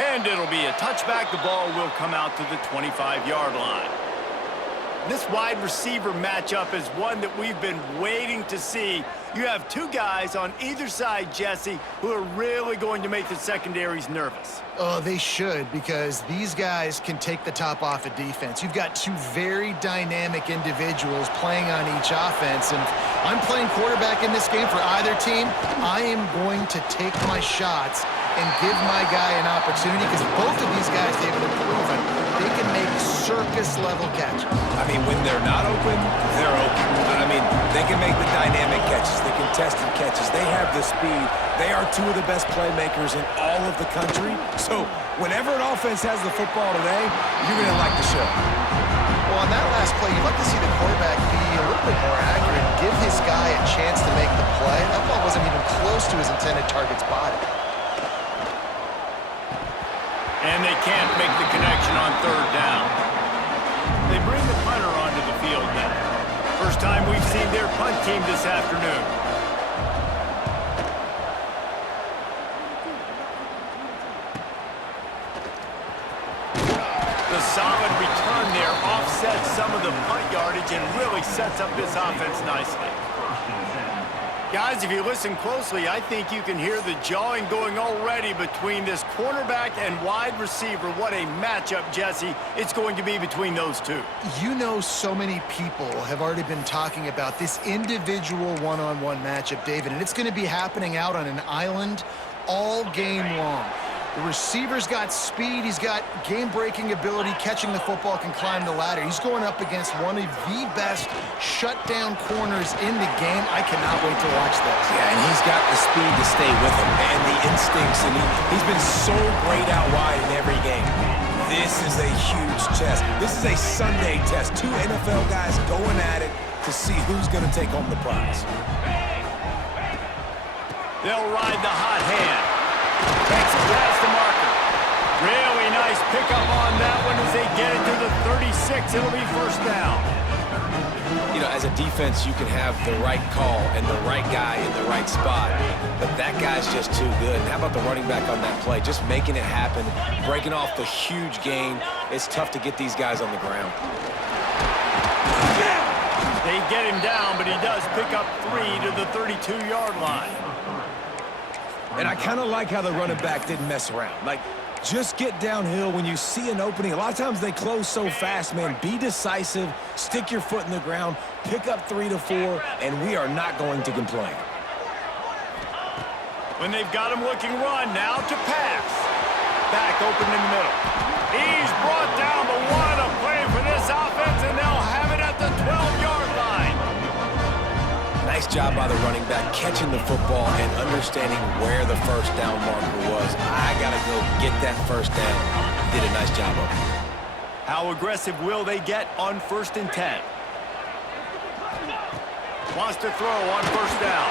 And it'll be a touchback. The ball will come out to the 25-yard line. This wide receiver matchup is one that we've been waiting to see. You have two guys on either side, Jesse, who are really going to make the secondaries nervous. Oh, they should, because these guys can take the top off of defense. You've got two very dynamic individuals playing on each offense, and if I'm playing quarterback in this game for either team, I am going to take my shots and give my guy an opportunity, because both of these guys, they've been proven they can make circus-level catches. I mean, when they're not open, they're open. I mean, they can make the dynamic catches, the contested catches. They have the speed. They are two of the best playmakers in all of the country. So whenever an offense has the football today, you're going to like the show. Well, on that last play, you'd like to see the quarterback be a little bit more accurate and give his guy a chance to make the play. That ball wasn't even close to his intended target's body. And they can't make the connection on third down. They bring the punter onto the field now. First time we've seen their punt team this afternoon. The solid return there offsets some of the punt yardage and really sets up this offense nicely. Guys, if you listen closely, I think you can hear the jawing going already between this cornerback and wide receiver. What a matchup, Jesse, it's going to be between those two. You know, so many people have already been talking about this individual one-on-one matchup, David, and it's going to be happening out on an island all game long. The receiver's got speed, he's got game-breaking ability, catching the football, can climb the ladder. He's going up against one of the best shutdown corners in the game. I cannot wait to watch this. Yeah, and he's got the speed to stay with him and the instincts, and he's been so great out wide in every game. This is a huge test. This is a Sunday test. Two NFL guys going at it to see who's going to take home the prize. They'll ride the hot hand. Takes it past the marker. Really nice pickup on that one as they get it to the 36. It'll be first down. You know, as a defense, you can have the right call and the right guy in the right spot, but that guy's just too good. And how about the running back on that play? Just making it happen, breaking off the huge gain. It's tough to get these guys on the ground. They get him down, but he does pick up 3 to the 32-yard line. And I kind of like how the running back didn't mess around. Like, just get downhill when you see an opening. A lot of times they close so fast, man. Be decisive, stick your foot in the ground, pick up 3 to 4, and we are not going to complain. When they've got him looking run, now to pass. Back open in the middle. He's brought down, but what a play for this offense, and they'll have it at the 12-yard line. Nice job by the running back, catching the football and understanding where the first down marker was. I got to go get that first down. Did a nice job of it. How aggressive will they get on 1st and 10? Wants to throw on first down.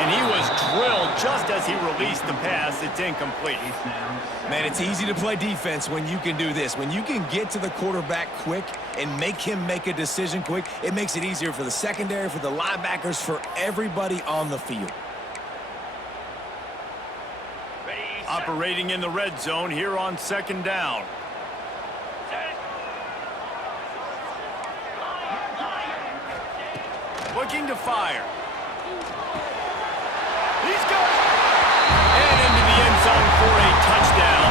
And he was drilled just as he released the pass. It's incomplete. Man, it's easy to play defense when you can do this. When you can get to the quarterback quick and make him make a decision quick, it makes it easier for the secondary, for the linebackers, for everybody on the field. Operating in the red zone here on 2nd down. Looking to fire. He's got it. And into the end zone for a touchdown.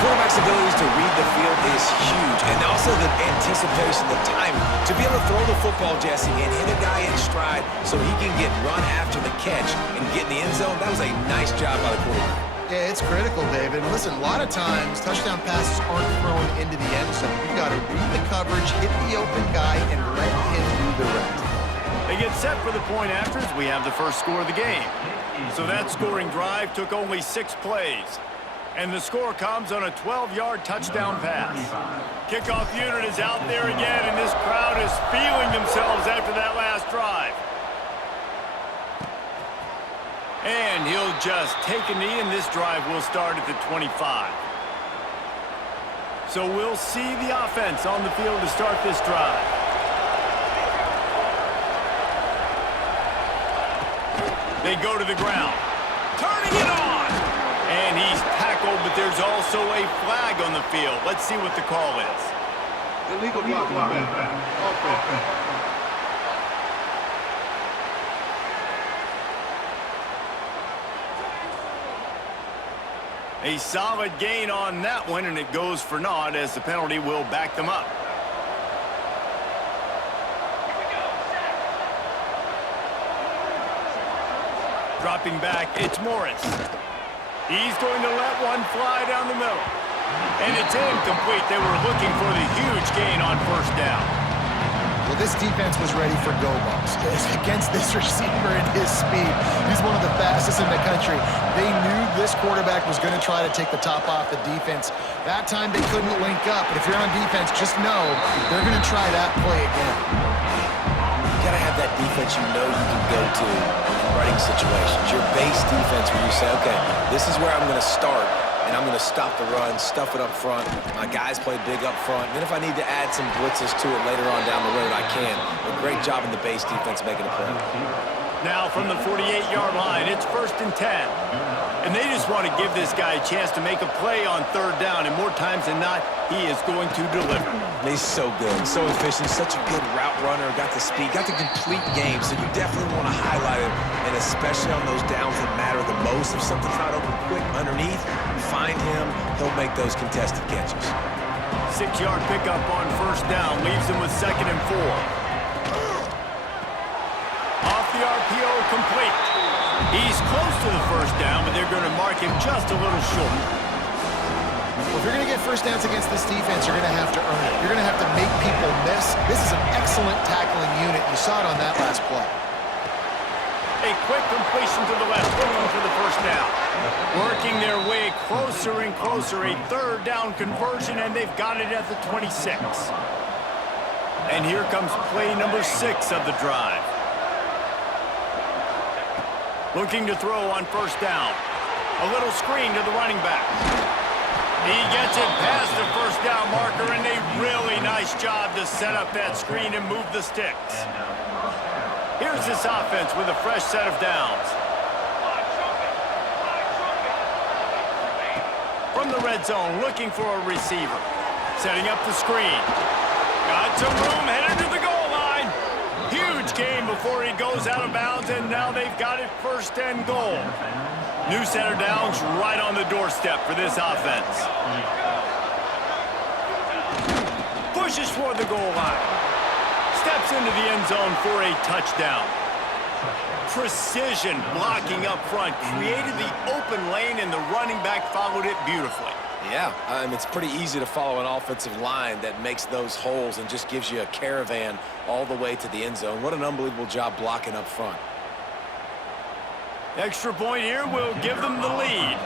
Quarterback's abilities to read the field is huge, and also the anticipation, the timing. To be able to throw the football, Jesse, and hit a guy in stride so he can get run after the catch and get in the end zone, that was a nice job by the quarterback. Yeah, it's critical, David. Listen, a lot of times, touchdown passes aren't thrown into the end zone. You've got to read the coverage, hit the open guy, and let him do the rest. They get set for the point afters. We have the first score of the game. So that scoring drive took only 6 plays. And the score comes on a 12-yard touchdown pass. Kickoff unit is out there again, and this crowd is feeling themselves after that last drive. And he'll just take a knee, and this drive will start at the 25. So we'll see the offense on the field to start this drive. They go to the ground. Turning it on! And he's tackled, but there's there's also a flag on the field. Let's see what the call is. Illegal blocking. Offense. A solid gain on that one, and it goes for naught as the penalty will back them up. Dropping back, it's Morris. He's going to let one fly down the middle. And it's incomplete. They were looking for the huge gain on first down. Well, this defense was ready for go bucks. Against this receiver and his speed, he's one of the fastest in the country. They knew this quarterback was going to try to take the top off the defense. That time they couldn't link up, but if you're on defense, just know they're going to try that play again. You got to have that defense you know you can go to in running situations. Your base defense where you say, okay, this is where I'm going to start. And I'm going to stop the run, stuff it up front. My guys play big up front. And then if I need to add some blitzes to it later on down the road, I can. But great job in the base defense making a play. Now from the 48-yard line, it's 1st and 10. And they just want to give this guy a chance to make a play on third down. And more times than not, he is going to deliver. He's so good, so efficient, such a good route runner, got the speed, got the complete game. So you definitely want to highlight it, and especially on those downs that matter the most. If something's not open quick underneath, find him, he'll make those contested catches. 6-yard pickup on first down, leaves him with 2nd and 4. Off the RPO, complete. He's close to the first down, but they're going to mark him just a little short. Well, if you're going to get first downs against this defense, you're going to have to earn it. You're going to have to make people miss. This is an excellent tackling unit. You saw it on that last play. A quick completion to the left, looking for the first down. Working their way closer and closer. A third down conversion, and they've got it at the 26. And here comes play number 6 of the drive. Looking to throw on first down. A little screen to the running back. He gets it past the first down marker, and a really nice job to set up that screen and move the sticks. Here's this offense with a fresh set of downs. From the red zone, looking for a receiver. Setting up the screen. Got some room, headed to the goal line. Huge gain before he goes out of bounds, and now they've got it 1st and goal. New center downs right on the doorstep for this offense. Pushes for the goal line. Steps into the end zone for a touchdown. Precision blocking up front. Created the open lane, and the running back followed it beautifully. Yeah, it's pretty easy to follow an offensive line that makes those holes and just gives you a caravan all the way to the end zone. What an unbelievable job blocking up front. Extra point here will give them the lead.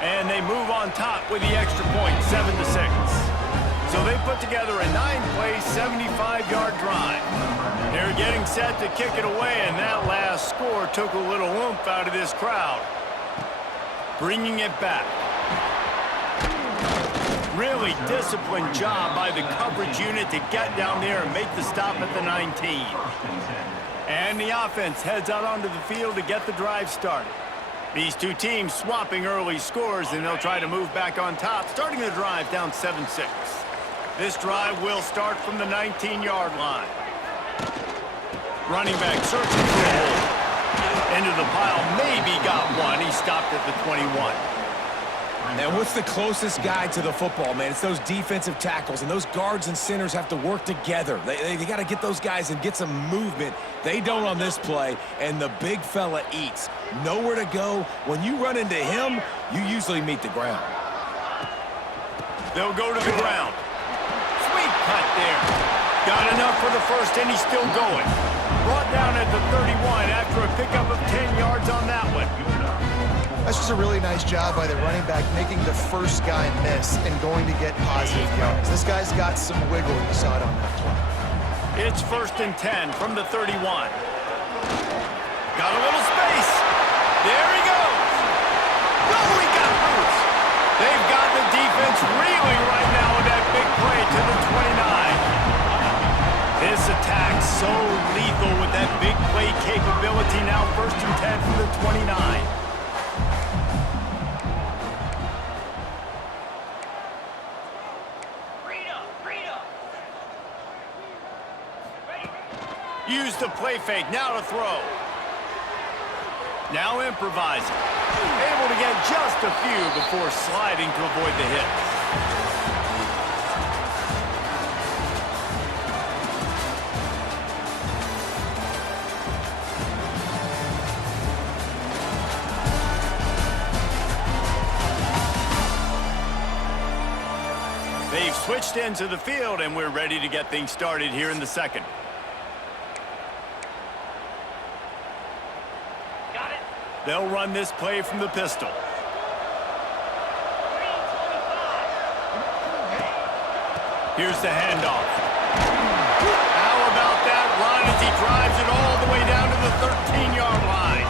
And they move on top with the extra point, 7-6. So they put together a 9-play, 75-yard drive. They're getting set to kick it away, and that last score took a little oomph out of this crowd. Bringing it back. Really disciplined job by the coverage unit to get down there and make the stop at the 19. And the offense heads out onto the field to get the drive started. These two teams swapping early scores, and they'll try to move back on top, starting the drive down 7-6. This drive will start from the 19-yard line. Running back searching for a hole. Into the pile, maybe got one. He stopped at the 21. And what's the closest guy to the football, man? It's those defensive tackles, and those guards and centers have to work together. They got to get those guys and get some movement. They don't on this play, and the big fella eats. Nowhere to go. When you run into him, you usually meet the ground. They'll go to the ground. Sweet cut there. Got enough for the first, and he's still going. Brought down at the 31 after a pickup of 10 yards on that one. That's just a really nice job by the running back, making the first guy miss and going to get positive yards. This guy's got some wiggle. You saw it on that play. It's 1st and 10 from the 31. Got a little space. There he goes. No, he got loose. They've got the defense reeling right now with that big play to the 29. This attack so lethal with that big play capability. Now 1st and 10 from the 29. Used the play fake, now to throw. Now improvising. Able to get just a few before sliding to avoid the hits. They've switched into the field, and we're ready to get things started here in the second. Got it. They'll run this play from the pistol. Here's the handoff. How about that run as he drives it all the way down to the 13-yard line?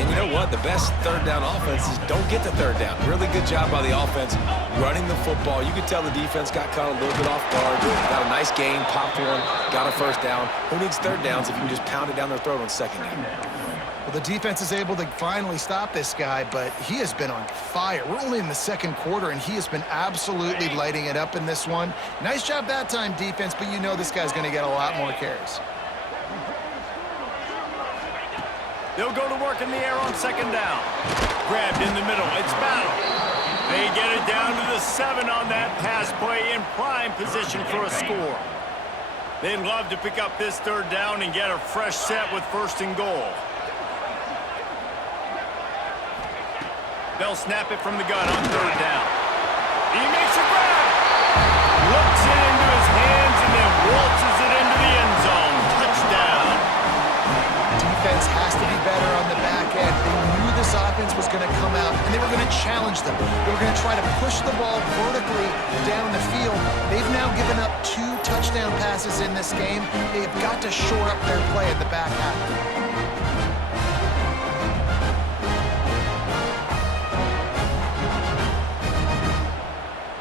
And you know what? The best third down offense is don't get the third down. Really good job by the offense running the football. You could tell the defense got caught a little bit off guard. Got a nice gain, popped one, got a first down. Who needs third downs if you can just pound it down their throat on second down? Well, the defense is able to finally stop this guy, but he has been on fire. We're only in the second quarter, and he has been absolutely lighting it up in this one. Nice job that time, defense, but you know this guy's going to get a lot more carries. They'll go to work in the air on second down. Grabbed in the middle. It's battle. They get it down to the 7 on that pass play in prime position for a score. They'd love to pick up this third down and get a fresh set with first and goal. They'll snap it from the gun on third down. He makes a grab. Looks it into his hands and then waltzes it into the end zone. Touchdown. Defense has to be better on the back end. They knew this offense was going to come out, and they were going to challenge them. They were going to try to push the ball vertically down the field. They've now given up 2 touchdown passes in this game. They have got to shore up their play in the back half.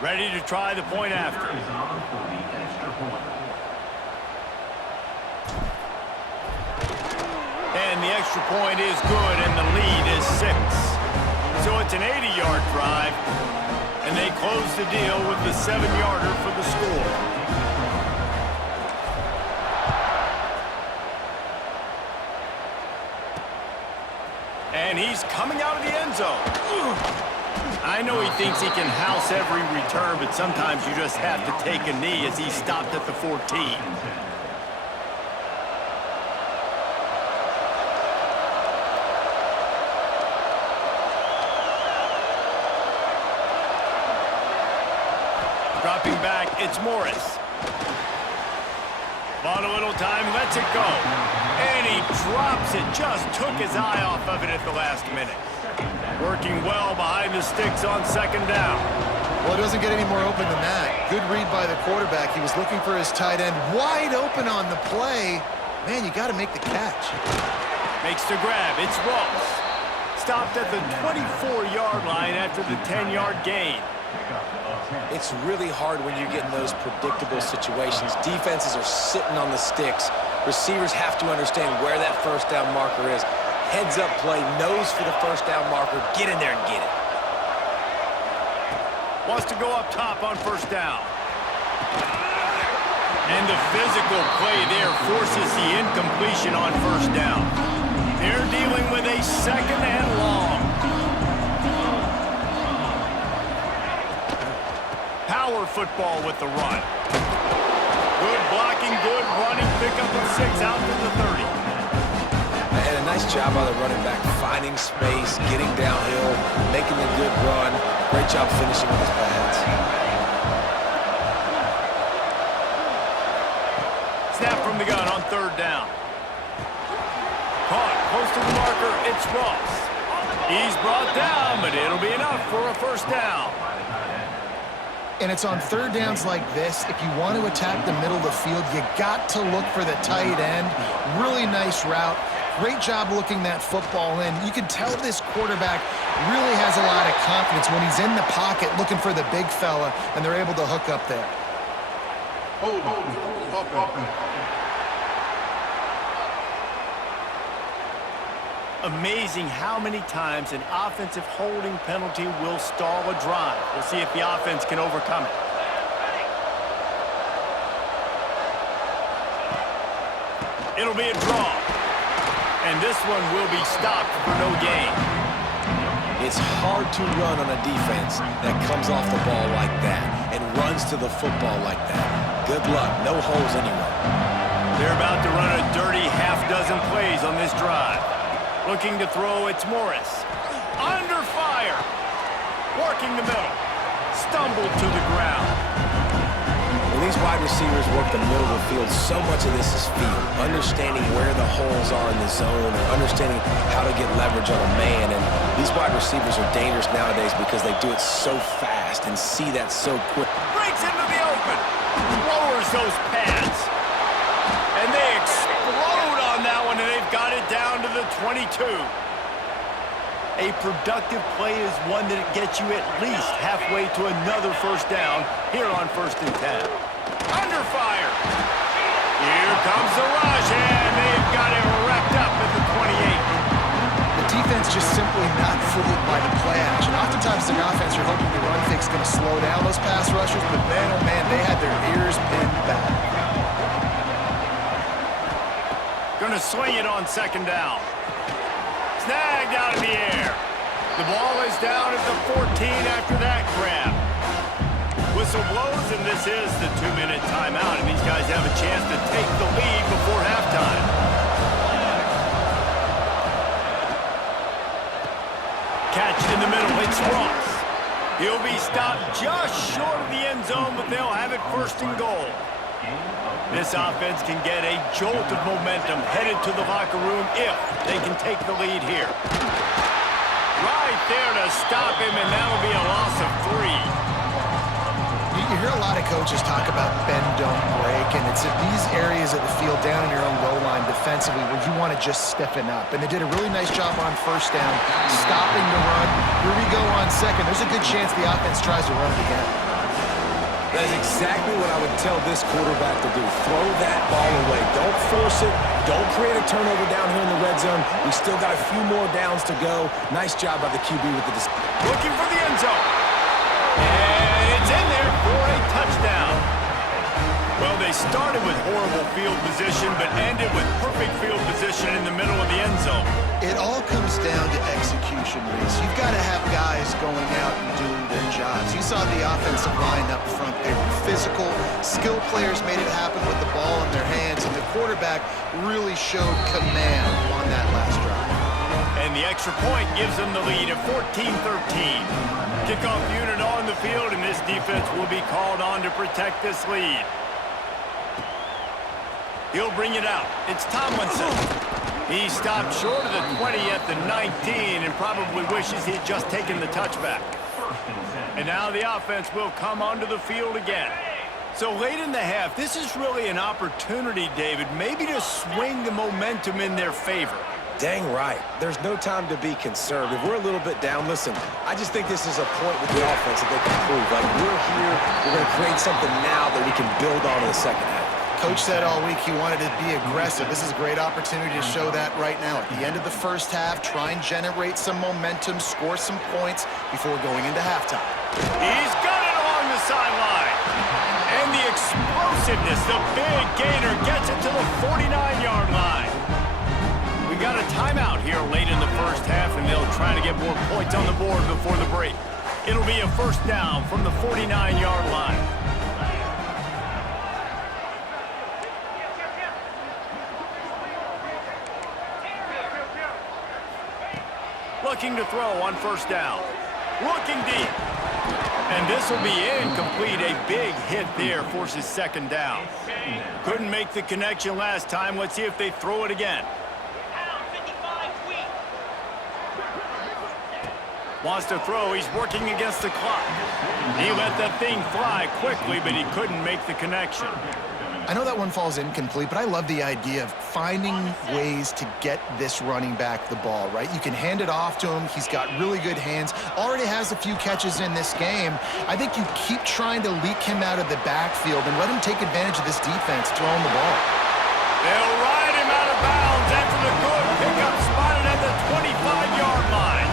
Ready to try the point after. And the extra point is good, and the lead is 6. So it's an 80-yard drive, and they close the deal with the 7-yarder for the score. And he's coming out of the end zone. I know he thinks he can house every return, but sometimes you just have to take a knee as he stopped at the 14. Dropping back, it's Morris. Bought a little time, lets it go. And he drops it, just took his eye off of it at the last minute. Working well behind the sticks on second down. Well, it doesn't get any more open than that. Good read by the quarterback. He was looking for his tight end wide open on the play. Man, you got to make the catch. Makes the grab. It's Ross. Stopped at the 24-yard line after the 10-yard gain. It's really hard when you get in those predictable situations. Defenses are sitting on the sticks. Receivers have to understand where that first down marker is. Heads-up play, nose for the first down marker. Get in there and get it. Wants to go up top on first down. And the physical play there forces the incompletion on first down. They're dealing with a second and long. Power football with the run. Good blocking, good running, pickup of 6 out to the 30. And a nice job by the running back, finding space, getting downhill, making a good run. Great job finishing with his pads. Snap from the gun on third down. Caught close to the marker, it's Ross. He's brought down, but it'll be enough for a first down. And it's on third downs like this. If you want to attack the middle of the field, you got to look for the tight end. Really nice route. Great job looking that football in. You can tell this quarterback really has a lot of confidence when he's in the pocket looking for the big fella, and they're able to hook up there. Amazing how many times an offensive holding penalty will stall a drive. We'll see if the offense can overcome it. It'll be a draw. And this one will be stopped for no gain. It's hard to run on a defense that comes off the ball like that and runs to the football like that. Good luck. No holes anywhere. They're about to run a dirty half-dozen plays on this drive. Looking to throw, it's Morris. Under fire. Working the middle. Stumbled to the ground. When these wide receivers work the middle of the field, so much of this is feel. Understanding where the holes are in the zone or understanding how to get leverage on a man. And these wide receivers are dangerous nowadays because they do it so fast and see that so quick. Breaks into the open. Lowers those pads. And they explode on that one, and they've got it down to the 22. A productive play is one that gets you at least halfway to another first down here on 1st and 10. Under fire. Here comes the rush, and they've got it wrapped up at the 28. The defense just simply not fooled by the play action. Oftentimes in offense, you're hoping the run fix is going to slow down those pass rushers, but man, oh man, they had their ears pinned back. Going to swing it on 2nd down. Snagged out in the air. The ball is down at the 14 after that grab. Whistle blows, and this is the 2-minute timeout, and these guys have a chance to take the lead before halftime. Catch in the middle, it's Ross. He'll be stopped just short of the end zone, but they'll have it 1st and goal. This offense can get a jolt of momentum headed to the locker room if they can take the lead here. Right there to stop him, and that'll be a loss of 3. You hear a lot of coaches talk about bend, don't break, and it's in these areas of the field down in your own goal line defensively where you want to just stiffen up. And they did a really nice job on 1st down, stopping the run. Here we go on 2nd. There's a good chance the offense tries to run it again. That is exactly what I would tell this quarterback to do. Throw that ball away. Don't force it. Don't create a turnover down here in the red zone. We still got a few more downs to go. Nice job by the QB with the looking for the end zone. And it's in there for a touchdown. Well, they started with horrible field position, but ended with perfect field position in the middle of the end zone. It all comes down to execution, Reese. You've got to have guys going out and doing their jobs. You saw the offensive line up front. They were physical. Skilled players made it happen with the ball in their hands, and the quarterback really showed command on that last drive. And the extra point gives them the lead at 14-13. Kickoff unit on the field, and this defense will be called on to protect this lead. He'll bring it out. It's Tomlinson. He stopped short of the 20 at the 19 and probably wishes he'd just taken the touchback. And now the offense will come onto the field again. So late in the half, this is really an opportunity, David, maybe to swing the momentum in their favor. Dang right. There's no time to be conservative. We're a little bit down. Listen, I just think this is a point with the offense that they can prove. Like, we're here, we're going to create something now that we can build on in the 2nd half. Coach said all week he wanted to be aggressive. This is a great opportunity to show that right now. At the end of the 1st half, try and generate some momentum, score some points before going into halftime. He's got it along the sideline. And the explosiveness, the big gainer gets it to the 49-yard line. We got a timeout here late in the 1st half, and they'll try to get more points on the board before the break. It'll be a 1st down from the 49-yard line. Looking to throw on 1st down. Looking deep. And this will be incomplete. A big hit there forces 2nd down. Couldn't make the connection last time. Let's see if they throw it again. Wants to throw. He's working against the clock. He let that thing fly quickly, but he couldn't make the connection. I know that one falls incomplete, but I love the idea of finding ways to get this running back the ball, right? You can hand it off to him. He's got really good hands. Already has a few catches in this game. I think you keep trying to leak him out of the backfield and let him take advantage of this defense throwing the ball. They'll ride him out of bounds after the good pickup spotted at the 25-yard line.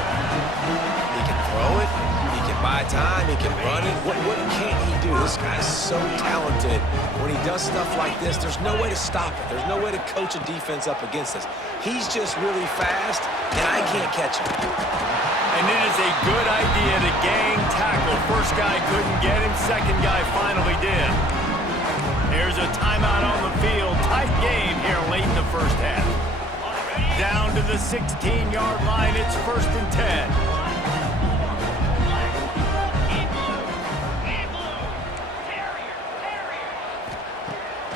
He can throw it. He can buy time. He can run it. What can't he do? This guy's so talented. When he does does stuff like this, there's no way to stop it. There's no way to coach a defense up against this. He's just really fast, and I can't catch him. And it is a good idea to gang tackle. First guy couldn't get him, second guy finally did. Here's a timeout on the field. Tight game here late in the first half. Down to the 16-yard line, it's 1st and 10.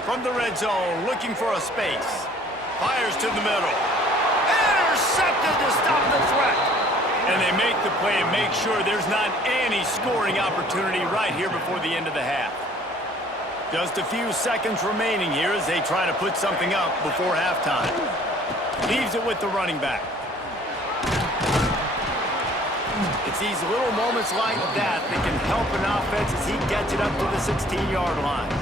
From the red zone, looking for a space. Fires to the middle. Intercepted to stop the threat. And they make the play and make sure there's not any scoring opportunity right here before the end of the half. Just a few seconds remaining here as they try to put something up before halftime. Leaves it with the running back. It's these little moments like that that can help an offense as he gets it up to the 16-yard line.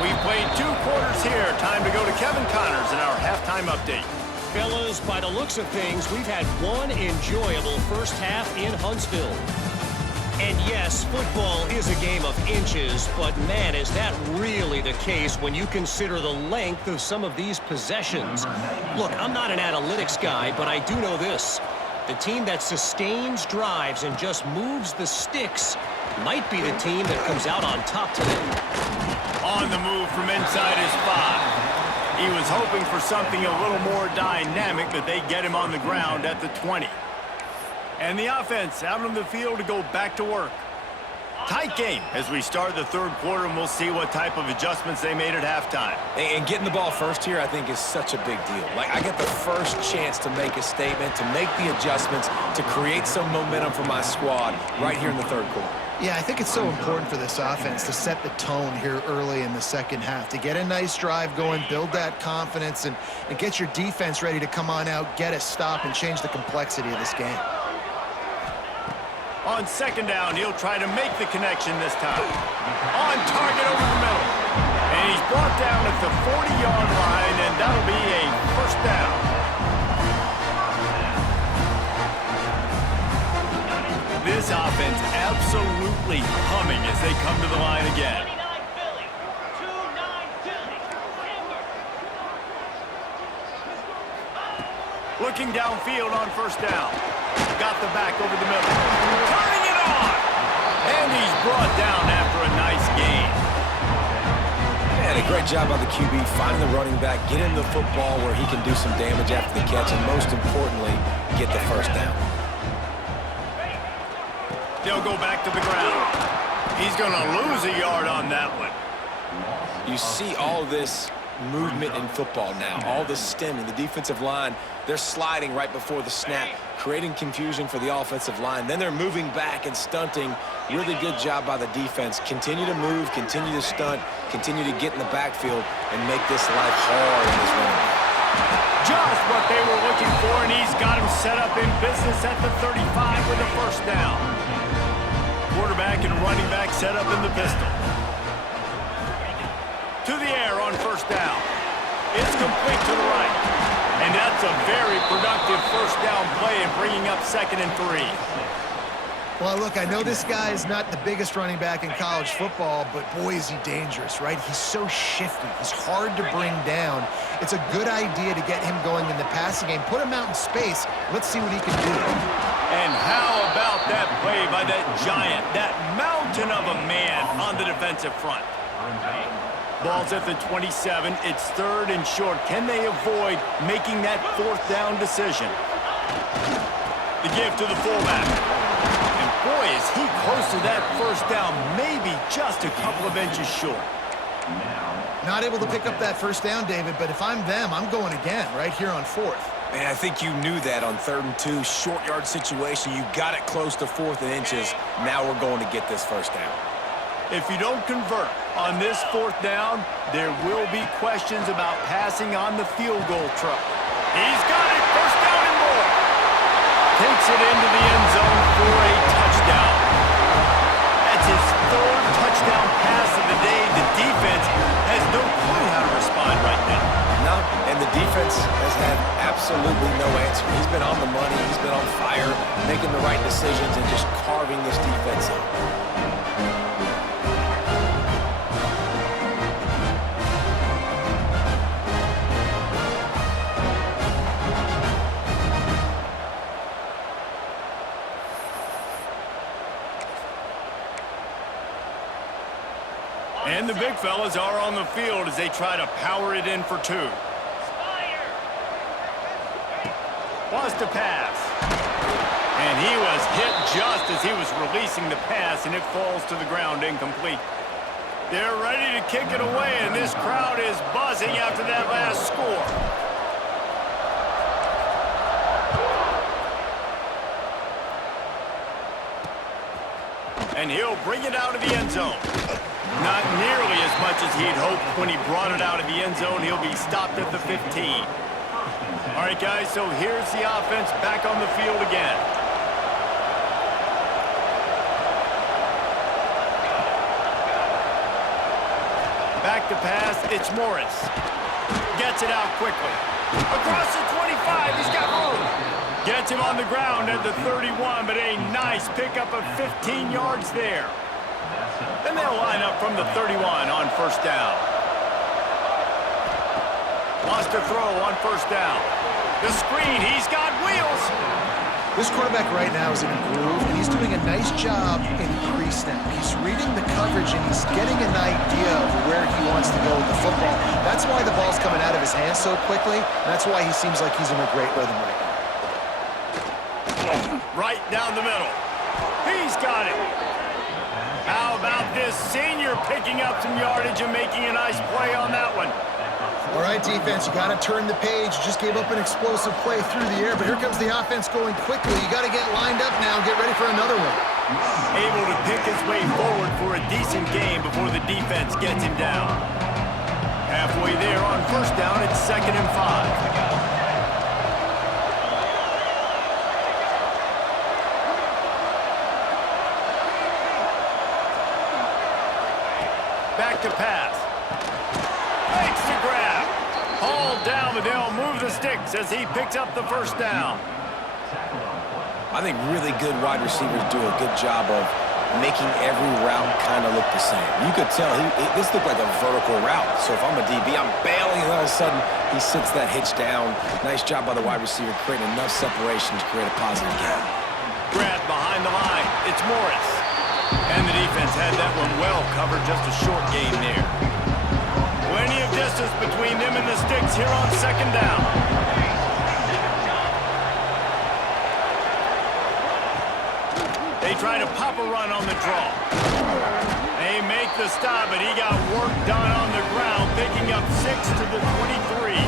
We've played 2 quarters here. Time to go to Kevin Connors in our halftime update. Fellas, by the looks of things, we've had one enjoyable first half in Huntsville. And yes, football is a game of inches, but man, is that really the case when you consider the length of some of these possessions. Look, I'm not an analytics guy, but I do know this. The team that sustains drives and just moves the sticks might be the team that comes out on top today. On the move from inside his 5. He was hoping for something a little more dynamic, but they get him on the ground at the 20. And the offense out on the field to go back to work. Tight game as we start the 3rd quarter, and we'll see what type of adjustments they made at halftime. And getting the ball first here, I think, is such a big deal. Like, I get the first chance to make a statement, to make the adjustments, to create some momentum for my squad right here in the 3rd quarter. Yeah, I think it's so important for this offense to set the tone here early in the second half, to get a nice drive going, build that confidence, and get your defense ready to come on out, get a stop, and change the complexity of this game. On 2nd down, he'll try to make the connection this time. On target over the middle. And he's brought down at the 40-yard line, and that'll be a 1st down. This offense absolutely humming as they come to the line again. Looking downfield on 1st down. Got the back over the middle. Turning it on! And he's brought down after a nice gain. And a great job by the QB finding the running back, get him the football where he can do some damage after the catch, and most importantly, get the 1st down. They'll go back to the ground. He's going to lose a yard on that one. You see all this movement in football now, all the stemming, the defensive line, they're sliding right before the snap, creating confusion for the offensive line. Then they're moving back and stunting. Really good job by the defense. Continue to move, continue to stunt, continue to get in the backfield and make this life hard in this running back. Just what they were looking for, and he's got him set up in business at the 35 with a 1st down. Quarterback and running back set up in the pistol. To the air on 1st down. It's complete to the right. And that's a very productive 1st down play and bringing up 2nd and 3. Well, look, I know this guy is not the biggest running back in college football, but boy, is he dangerous, right? He's so shifty. He's hard to bring down. It's a good idea to get him going in the passing game. Put him out in space. Let's see what he can do. And how about that play by that giant, that mountain of a man on the defensive front? Ball's at the 27. It's 3rd and short. Can they avoid making that 4th down decision? The give to the fullback. And boy, is he close to that 1st down, maybe just a couple of inches short. Not able to pick up that 1st down, David, but if I'm them, I'm going again right here on 4th. Man, I think you knew that on 3rd and 2, short yard situation. You got it close to 4th and inches. Now we're going to get this 1st down. If you don't convert on this 4th down, there will be questions about passing on the field goal truck. He's got it, 1st down and more. Takes it into the end zone for a touchdown. That's his 3rd touchdown pass of the day. The defense has no clue how to respond right now. No, and the defense has had absolutely no answer. He's been on the money, he's been on fire, making the right decisions and just carving this defense up. And the big fellas are on the field as they try to power it in for two. Wants to pass. And he was hit just as he was releasing the pass, and it falls to the ground incomplete. They're ready to kick it away, and this crowd is buzzing after that last score. And he'll bring it out of the end zone. Not nearly as much as he'd hoped when he brought it out of the end zone. He'll be stopped at the 15. All right, guys, so here's the offense back on the field again. Back to pass, it's Morris. Gets it out quickly. Across the 25, he's got room. Gets him on the ground at the 31, but a nice pickup of 15 yards there. Then they'll line up from the 31 on first down. Wants to throw on first down. The screen, he's got wheels. This quarterback right now is in a groove, and he's doing a nice job in pre-snap. He's reading the coverage, and he's getting an idea of where he wants to go with the football. That's why the ball's coming out of his hands so quickly, and that's why he seems like he's in a great rhythm right now. Right down the middle. He's got it. How about this senior picking up some yardage and making a nice play on that one? All right, defense, you got to turn the page. You just gave up an explosive play through the air, but here comes the offense going quickly. You got to get lined up now and get ready for another one. Able to pick his way forward for a decent game before the defense gets him down. Halfway there on first down, it's 2nd and 5. Back to pass. Makes the grab. Hauled down, but they'll move the sticks as he picks up the first down. I think really good wide receivers do a good job of making every route kind of look the same. You could tell this looked like a vertical route. So if I'm a DB, I'm bailing, and all of a sudden he sits that hitch down. Nice job by the wide receiver creating enough separation to create a positive gap. Grab behind the line. It's Morris. And the defense had that one well covered, just a short gain there. Plenty of distance between them and the sticks here on 2nd down. They try to pop a run on the draw. They make the stop, but he got work done on the ground, picking up 6 to the 23.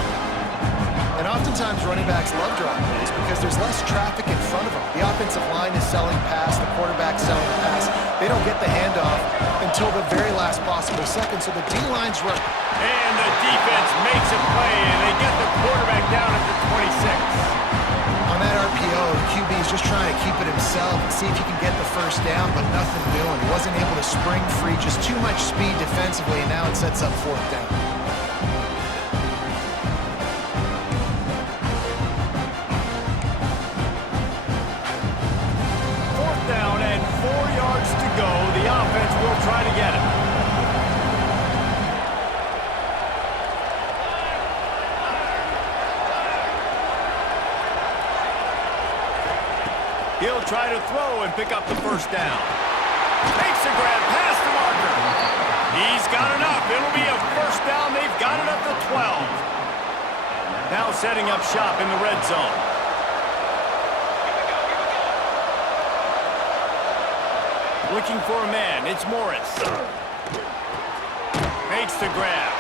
And oftentimes running backs love drawing plays because there's less traffic in front of them. The offensive line is selling pass, the quarterback's selling pass. They don't get the handoff until the very last possible second, so the D-line's run. And the defense makes a play, and they get the quarterback down at the 26. On that RPO, the QB is just trying to keep it himself and see if he can get the first down, but nothing doing. He wasn't able to spring free, just too much speed defensively, and now it sets up 4th down. The offense will try to get it. He'll try to throw and pick up the first down. Makes a grab past the marker. He's got enough. It'll be a first down. They've got it up to 12. Now setting up shop in the red zone. Looking for a man, it's Morris. Makes the grab.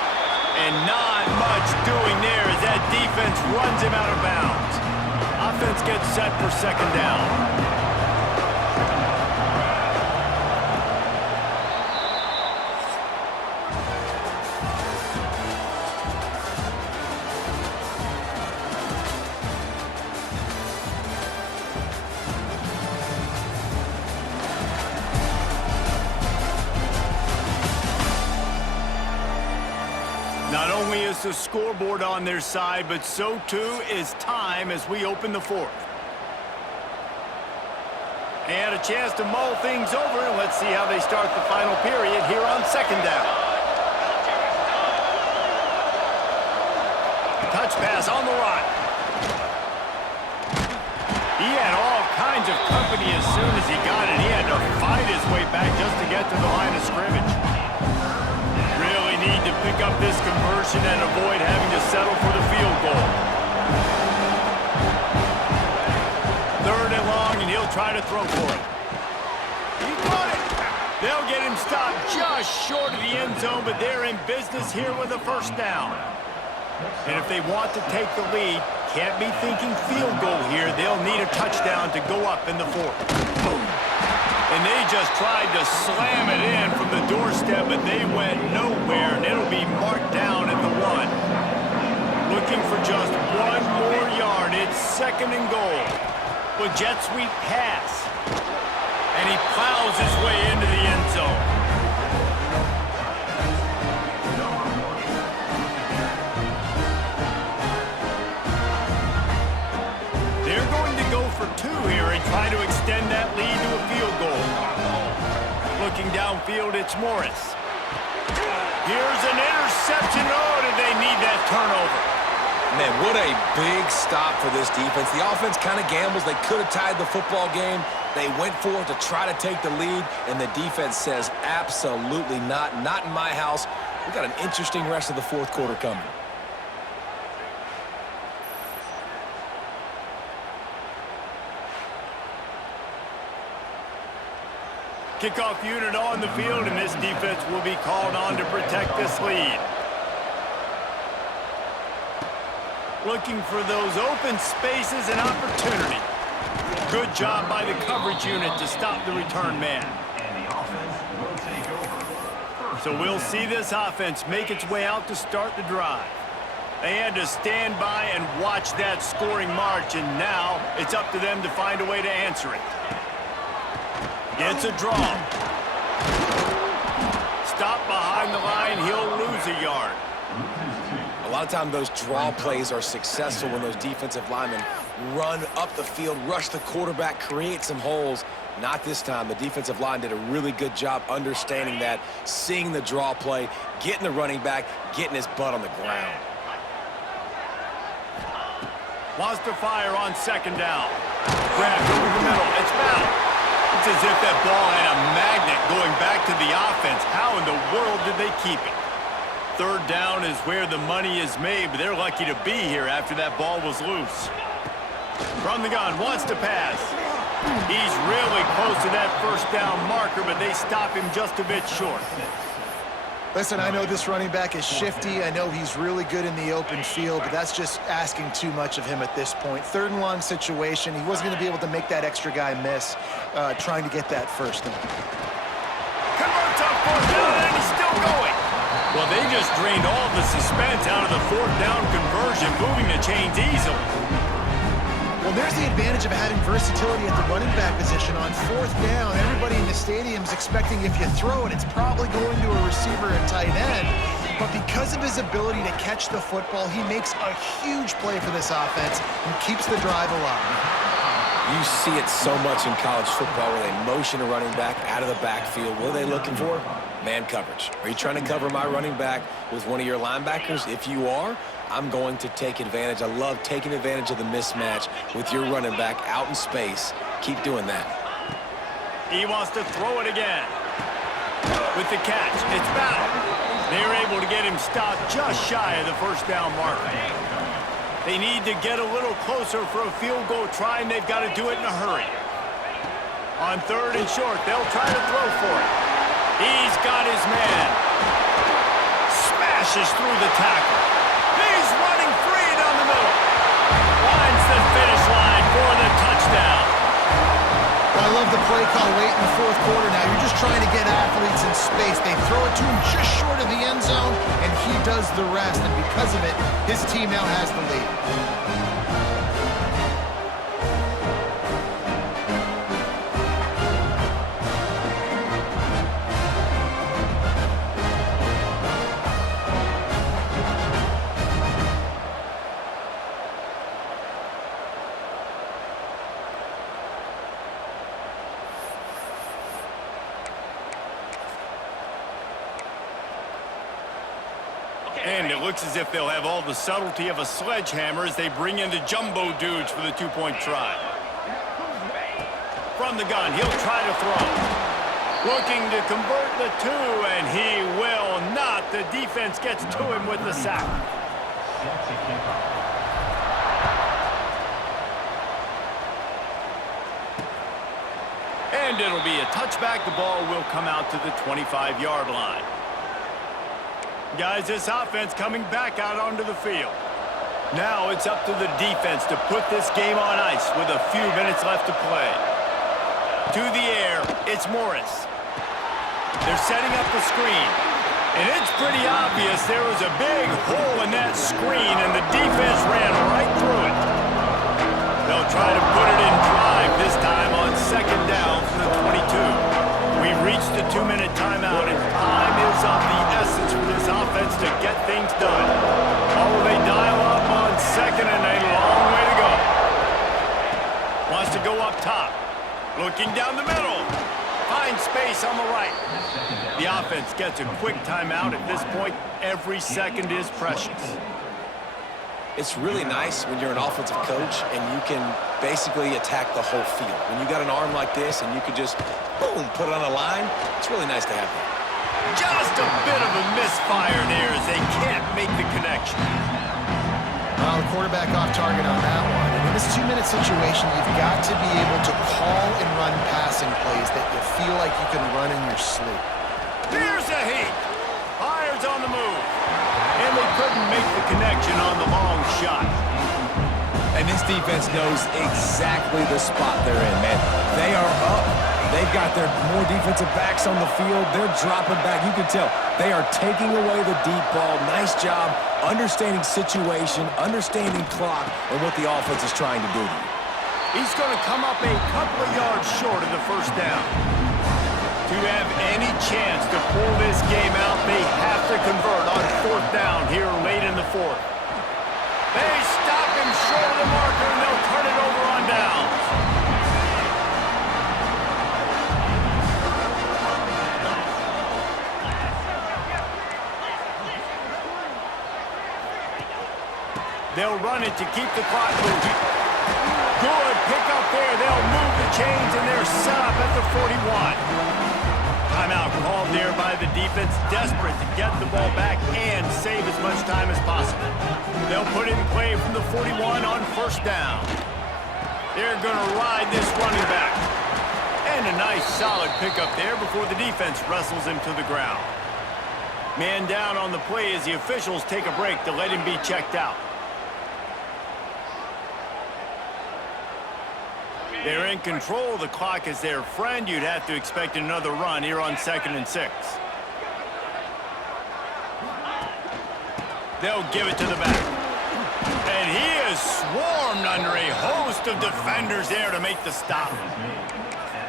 And not much doing there as that defense runs him out of bounds. Offense gets set for 2nd down. Not only is the scoreboard on their side, but so too is time as we open the 4th. They had a chance to mull things over, and let's see how they start the final period here on 2nd down. Touch pass on the run. He had all kinds of company as soon as he got it. He had to fight his way back just to get to the line of scrimmage. pick up this conversion and avoid having to settle for the field goal. 3rd and long, and he'll try to throw for it. He got it. They'll get him stopped just short of the end zone, but they're in business here with a 1st down. And if they want to take the lead, can't be thinking field goal here. They'll need a touchdown to go up in the 4th. And they just tried to slam it in from the doorstep, but they went nowhere, and it'll be marked down at the 1. Looking for just 1 more yard. It's 2nd and goal. With jet sweep pass. And he plows his way into the end zone. They're going to go for 2 here and try to extend that lead to a field goal. Looking downfield, it's Morris. Here's an interception. Oh, did they need that turnover? Man, what a big stop for this defense. The offense kind of gambles. They could have tied the football game. They went for it to try to take the lead, and the defense says, absolutely not. Not in my house. We've got an interesting rest of the 4th quarter coming. Kickoff unit on the field, and this defense will be called on to protect this lead. Looking for those open spaces and opportunity. Good job by the coverage unit to stop the return man. So we'll see this offense make its way out to start the drive. They had to stand by and watch that scoring march, and now it's up to them to find a way to answer it. Gets a draw. Stop behind the line, he'll lose a yard. A lot of times those draw plays are successful when those defensive linemen run up the field, rush the quarterback, create some holes. Not this time. The defensive line did a really good job understanding that, seeing the draw play, getting the running back, getting his butt on the ground. Wants to fire on 2nd down. Grabbed over the middle. It's fouled. It's as if that ball had a magnet going back to the offense. How in the world did they keep it? 3rd down is where the money is made, but they're lucky to be here after that ball was loose. From the gun, wants to pass. He's really close to that 1st down marker, but they stop him just a bit short. Listen, I know this running back is shifty. I know he's really good in the open field, but that's just asking too much of him at this point. 3rd and long situation. He wasn't going to be able to make that extra guy miss trying to get that 1st down. Converts on 4th down, and he's still going. Well, they just drained all the suspense out of the 4th down conversion, moving the chains easily. Well, there's the advantage of having versatility at the running back position. On 4th down, everybody in the stadium's expecting if you throw it, it's probably going to a receiver and tight end. But because of his ability to catch the football, he makes a huge play for this offense and keeps the drive alive. You see it so much in college football where they motion a running back out of the backfield. What are they looking for? Man coverage. Are you trying to cover my running back with one of your linebackers? If you are, I'm going to take advantage. I love taking advantage of the mismatch with your running back out in space. Keep doing that. He wants to throw it again. With the catch, it's fouled. They're able to get him stopped just shy of the 1st down marker. They need to get a little closer for a field goal try, and they've got to do it in a hurry. On 3rd and short, they'll try to throw for it. He's got his man. Smashes through the tackle. He's running free down the middle. Finds the finish line for the touchdown. Well, I love the play call late in the 4th quarter now. You're just trying to get athletes in space. They throw it to him just short of the end zone, and he does the rest. And because of it, his team now has the lead. And it looks as if they'll have all the subtlety of a sledgehammer as they bring in the jumbo dudes for the 2-point try. From the gun, he'll try to throw. Looking to convert the two, and he will not. The defense gets to him with the sack. And it'll be a touchback. The ball will come out to the 25-yard line. Guys, this offense coming back out onto the field. Now it's up to the defense to put this game on ice with a few minutes left to play. To the air, it's Morris. They're setting up the screen. And it's pretty obvious there was a big hole in that screen, and the defense ran right through it. They'll try to put it in drive this time on second down from the 22. We've reached the 2-minute timeout, and time is of the essence for this offense to get things done. Oh, they dial up on second, and a long way to go. Wants to go up top. Looking down the middle. Finds space on the right. The offense gets a quick timeout. At this point, every second is precious. It's really nice when you're an offensive coach and you can basically attack the whole field. When you got an arm like this and you could just, boom, put it on a line, it's really nice to have that. Just a bit of a misfire there as they can't make the connection. Well, the quarterback off target on that one. And in this 2-minute situation, you've got to be able to call and run passing plays that you feel like you can run in your sleep. Here's a heat. Fires on the move. And they couldn't make the connection on the long shot. And this defense knows exactly the spot they're in, man. They are up. They've got their more defensive backs on the field. They're dropping back. You can tell they are taking away the deep ball. Nice job understanding situation, understanding clock, and what the offense is trying to do. He's going to come up a couple of yards short of the first down. To have any chance to pull this game out, they have to convert on fourth down here late in the fourth. They stop him short of the marker, and they'll turn it over on downs. They'll run it to keep the clock moving. Good pick up there. They'll move the chains, and they're set up at the 41. Timeout called there by the defense, desperate to get the ball back and save as much time as possible. They'll put it in play from the 41 on first down. They're going to ride this running back. And a nice solid pickup there before the defense wrestles him to the ground. Man down on the play as the officials take a break to let him be checked out. They're in control. The clock is their friend. You'd have to expect another run here on 2nd and 6. They'll give it to the back. And he is swarmed under a host of defenders there to make the stop.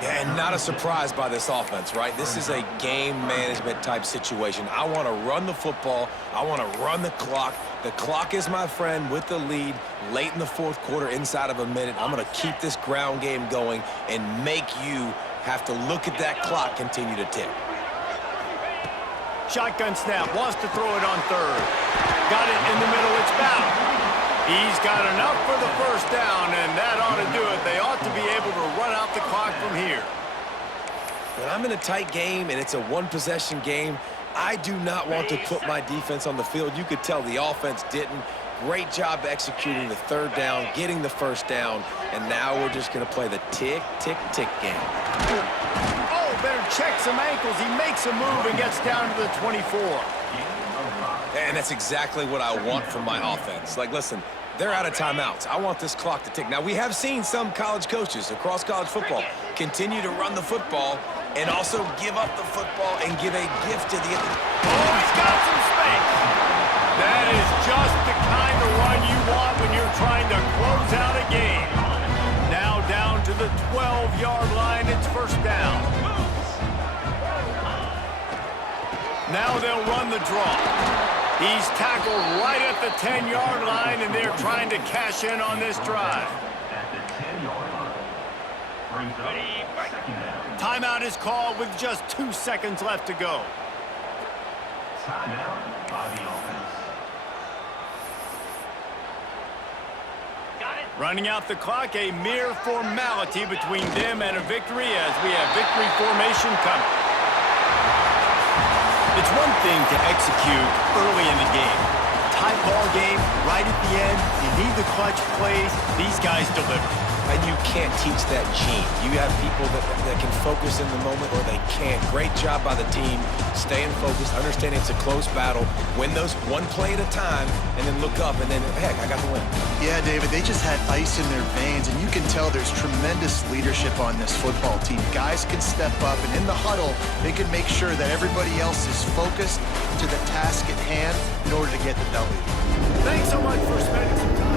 Yeah, and not a surprise by this offense, right? This is a game management type situation. I want to run the football. I want to run the clock. The clock is my friend with the lead late in the fourth quarter, inside of a minute. I'm going to keep this ground game going and make you have to look at that clock continue to tick. Shotgun snap, wants to throw it on third. Got it in the middle, it's bound. He's got enough for the first down, and that ought to do it. They ought to be able to run out the clock from here. When I'm in a tight game and it's a one-possession game, I do not want to put my defense on the field. You could tell the offense didn't. Great job executing the third down, getting the first down, and now we're just going to play the tick, tick, tick game. Oh, better check some ankles. He makes a move and gets down to the 24. And that's exactly what I want from my offense. Like, listen, they're out of timeouts. I want this clock to tick. Now, we have seen some college coaches across college football continue to run the football and also give up the football and give a gift to the... Oh, he's got some space. That is just the kind of run you want when you're trying to close out a game. Now down to the 12-yard line, it's first down. Now they'll run the draw. He's tackled right at the 10-yard line, and they're trying to cash in on this drive. Timeout is called with just 2 seconds left to go. Running out the clock, a mere formality between them and a victory as we have victory formation coming. It's one thing to execute early in the game. Tight ball game, right at the end, you need the clutch plays. These guys deliver. And you can't teach that gene. You have people that can focus in the moment or they can't. Great job by the team, staying focused, understanding it's a close battle, win those one play at a time, and then look up, and then, heck, I got the win. Yeah, David, they just had ice in their veins, and you can tell there's tremendous leadership on this football team. Guys can step up, and in the huddle, they can make sure that everybody else is focused to the task at hand in order to get the W. Thanks so much for spending some time.